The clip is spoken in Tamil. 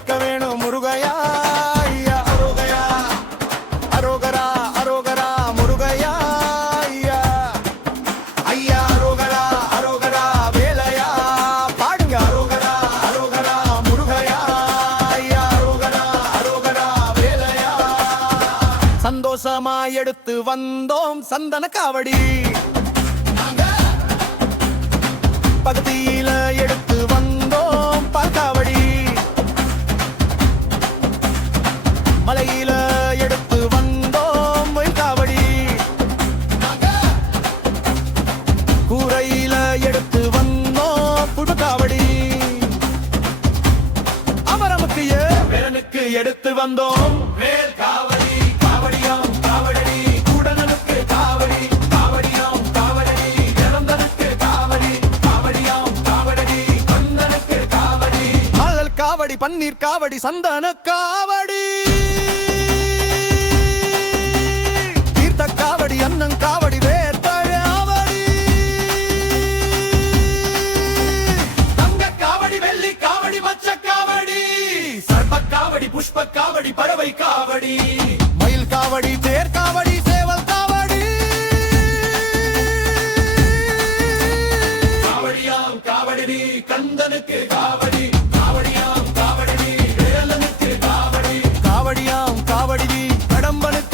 நிற்க வேணும் முருகையா? ஐயா அரோகயா அரோகரா அரோகரா முருகையா? ஐயா ஐயா அரோகரா அரோகரா வேலையா? பாடுங்க அரோகரா அரோகரா முருகையா? ஐயா அரோகரா அரோகரா வேலையா? சந்தோஷமா எடுத்து வந்தோம் சந்தன காவடி. பகுதியில எடுத்து வந்தோம் கூரையில எடுத்து வந்தோம் புது அமரமுக்கு ஏனுக்கு எடுத்து வந்தோம். வேல் காவடி காவடியாம் காவடடி கூடனுக்கு காவடி காவடியாம் காவடடி இளந்தனுக்கு காவடி காவடியாம் காவடடி கந்தனுக்கு காவடி. மலல் காவடி பன்னீர் காவடி சந்தன காவடி. காவடி பறவை காவடி. மயில் காவடி தேர் காவடி சேவல் காவடி. காவடியாம் காவடி கந்தனுக்கு காவடி. காவடியாம் காவடி வேலனுக்கு காவடி. காவடியாம் காவடி கடம்பனுக்கு